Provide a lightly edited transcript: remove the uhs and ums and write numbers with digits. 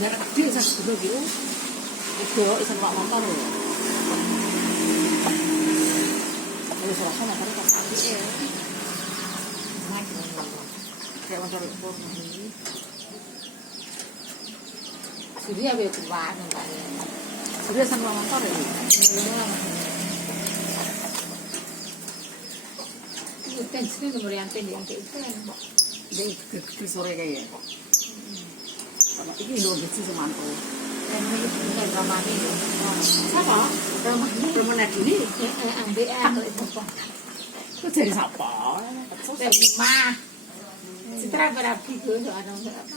jarak gede saya dulu gitu. Itu isan pak motor ya. Kalau serasa nak tarik kaki naik kayak motor pun ini. Sudah ya kuat enggak ya. Sudah sama motor ya. Itu tensi nomor yang pendek itu kan. Jadi ke sore kayak. Kalau ini dua biji semantu. Yang ini bukan ramai ini. Siapa? Ramai ini. Ambil itu kok. Itu jadi siapa? Lima. Citra berapa itu? Ada apa?